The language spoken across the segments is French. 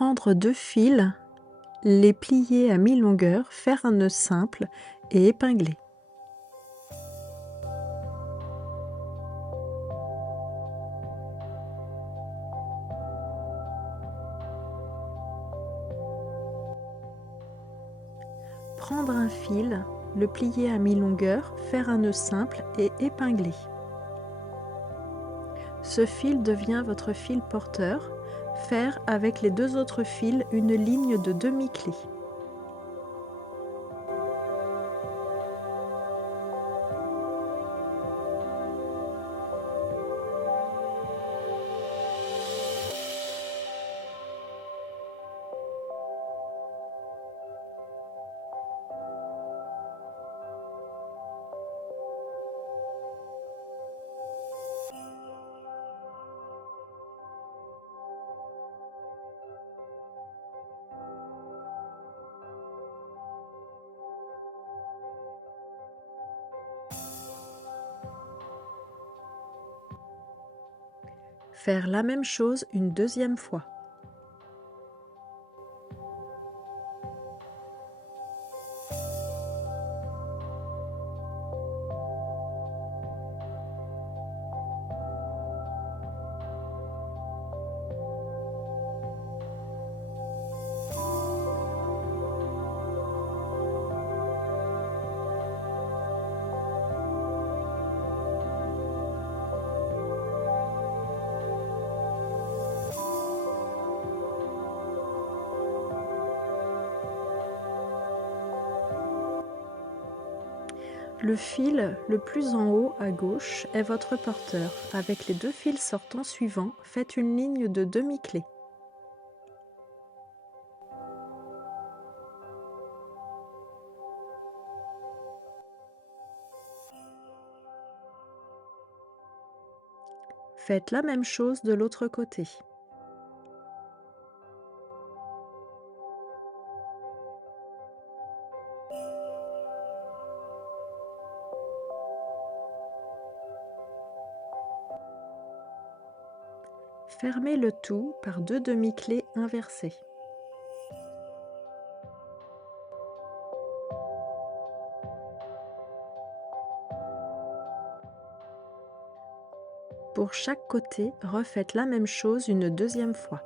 Prendre 2 fils, les plier à mi-longueur, faire un nœud simple et épingler. Prendre un fil, le plier à mi-longueur, faire un nœud simple et épingler. Ce fil devient votre fil porteur. Faire avec les 2 autres fils une ligne de demi-clé. Faire la même chose une deuxième fois. Le fil le plus en haut à gauche est votre porteur. Avec les 2 fils sortants suivants, faites une ligne de demi-clé. Faites la même chose de l'autre côté. Fermez le tout par 2 demi-clés inversées. Pour chaque côté, refaites la même chose une deuxième fois.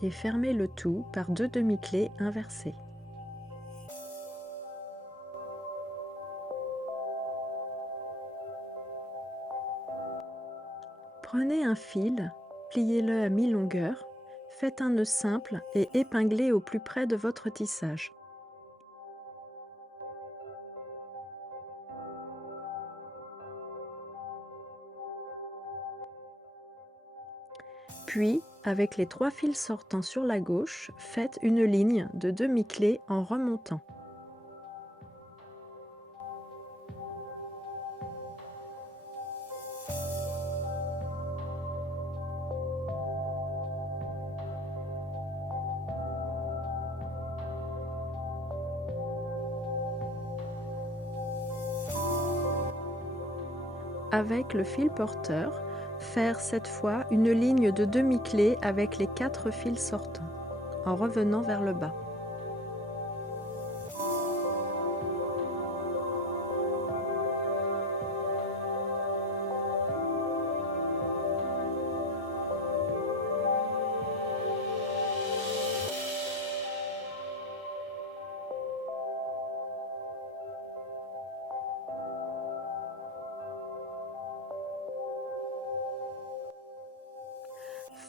Et fermez le tout par 2 demi-clés inversées. Prenez un fil, pliez-le à mi-longueur, faites un nœud simple et épinglez au plus près de votre tissage. Puis, avec les 3 fils sortants sur la gauche, faites une ligne de demi-clé en remontant. Avec le fil porteur, faire cette fois une ligne de demi-clé avec les 4 fils sortants, en revenant vers le bas.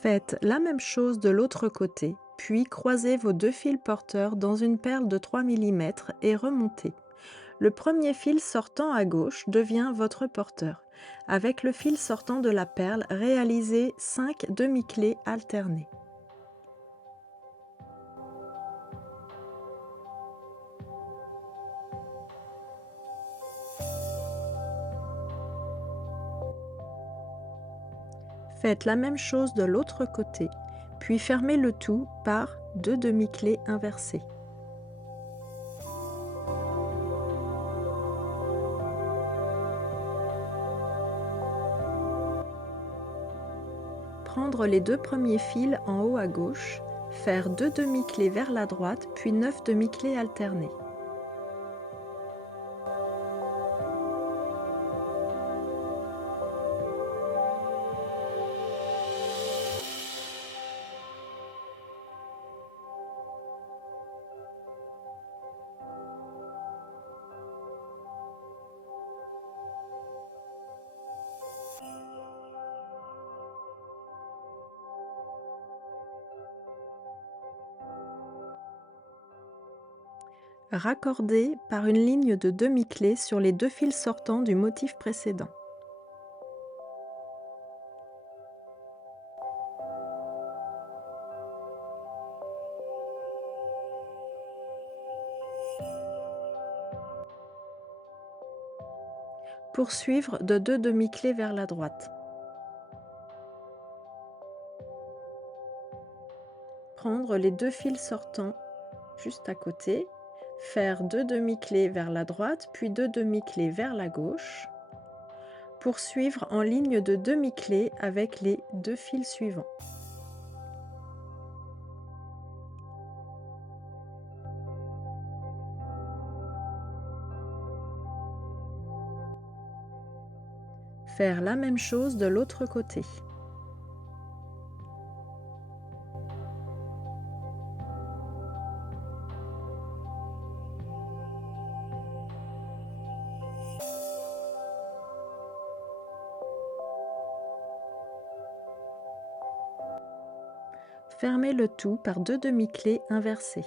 Faites la même chose de l'autre côté, puis croisez vos 2 fils porteurs dans une perle de 3 mm et remontez. Le premier fil sortant à gauche devient votre porteur. Avec le fil sortant de la perle, réalisez 5 demi-clés alternées. Faites la même chose de l'autre côté, puis fermez le tout par 2 demi-clés inversées. Prendre les 2 premiers fils en haut à gauche, faire 2 demi-clés vers la droite, puis 9 demi-clés alternées. Raccordez par une ligne de demi-clés sur les 2 fils sortants du motif précédent. Poursuivre de 2 demi-clés vers la droite. Prendre les 2 fils sortants juste à côté, faire 2 demi-clés vers la droite, puis 2 demi-clés vers la gauche. Poursuivre en ligne de demi-clés avec les 2 fils suivants. Faire la même chose de l'autre côté. Fermez le tout par 2 demi-clés inversées.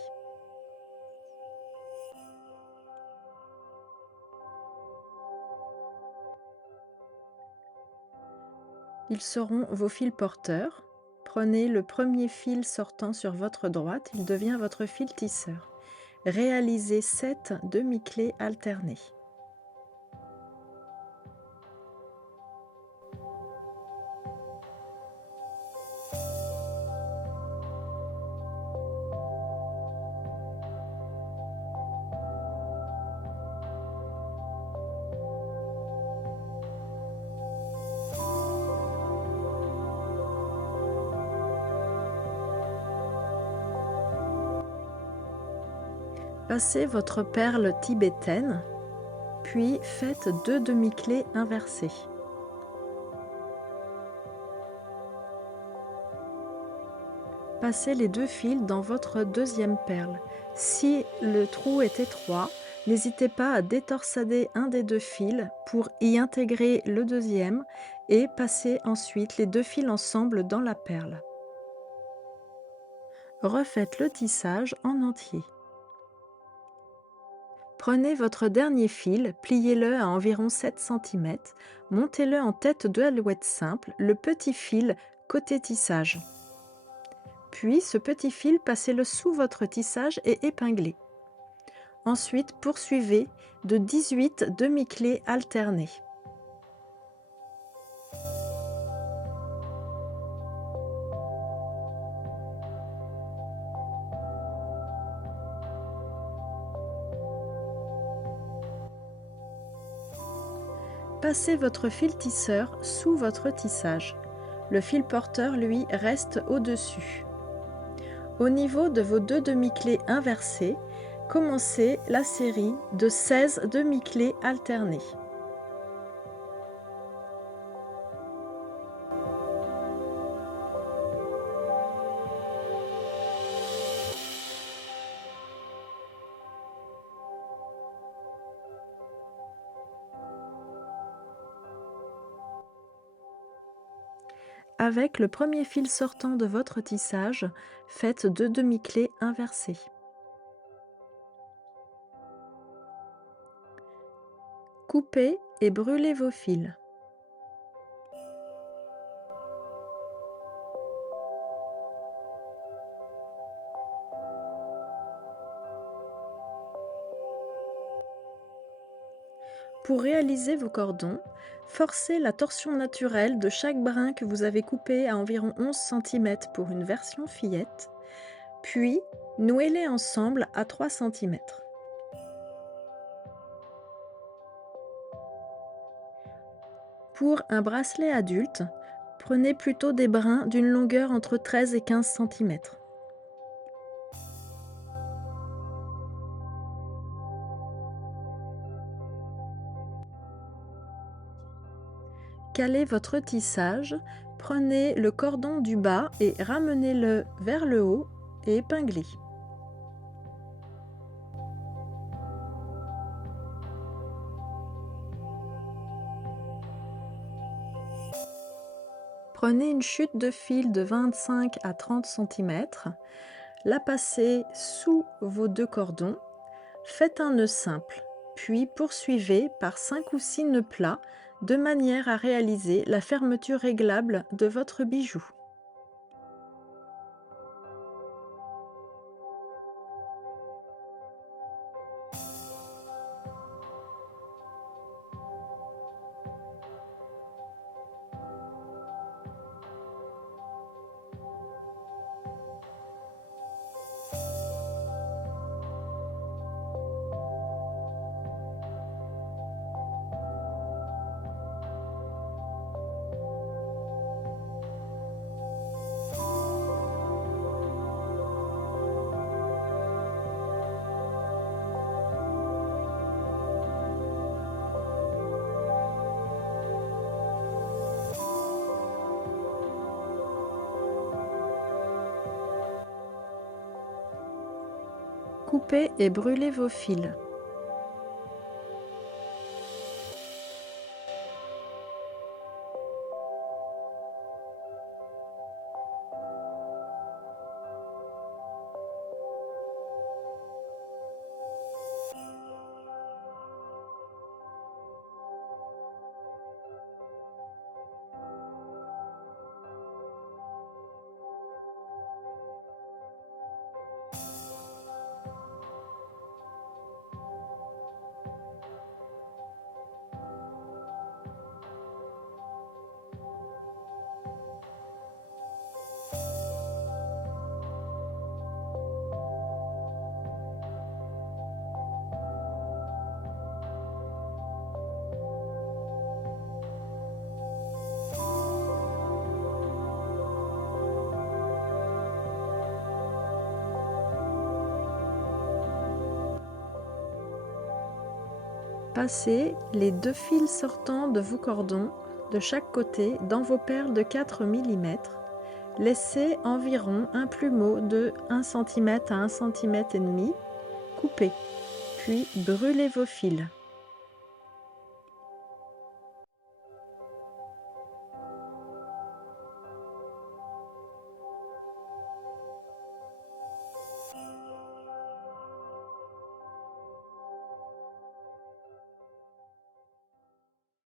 Ils seront vos fils porteurs. Prenez le premier fil sortant sur votre droite, il devient votre fil tisseur. Réalisez 7 demi-clés alternées. Passez votre perle tibétaine, puis faites 2 demi-clés inversées. Passez les 2 fils dans votre deuxième perle. Si le trou est étroit, n'hésitez pas à détorsader un des 2 fils pour y intégrer le deuxième et passer ensuite les 2 fils ensemble dans la perle. Refaites le tissage en entier. Prenez votre dernier fil, pliez-le à environ 7 cm, montez-le en tête de alouette simple, le petit fil côté tissage. Puis ce petit fil, passez-le sous votre tissage et épinglez. Ensuite, poursuivez de 18 demi-clés alternées. Passez votre fil tisseur sous votre tissage. Le fil porteur, lui, reste au-dessus. Au niveau de vos 2 demi-clés inversées, commencez la série de 16 demi-clés alternées. Avec le premier fil sortant de votre tissage, faites 2 demi-clés inversées. Coupez et brûlez vos fils. Pour réaliser vos cordons, forcez la torsion naturelle de chaque brin que vous avez coupé à environ 11 cm pour une version fillette, puis nouez-les ensemble à 3 cm. Pour un bracelet adulte, prenez plutôt des brins d'une longueur entre 13 et 15 cm. Calez votre tissage, prenez le cordon du bas et ramenez-le vers le haut et épinglez. Prenez une chute de fil de 25 à 30 cm, la passez sous vos deux cordons, faites un nœud simple, puis poursuivez par 5 ou 6 nœuds plats de manière à réaliser la fermeture réglable de votre bijou. Coupez et brûlez vos fils. Passez les deux fils sortants de vos cordons de chaque côté dans vos perles de 4 mm. Laissez environ un plumeau de 1 cm à 1 cm et demi coupé, puis brûlez vos fils.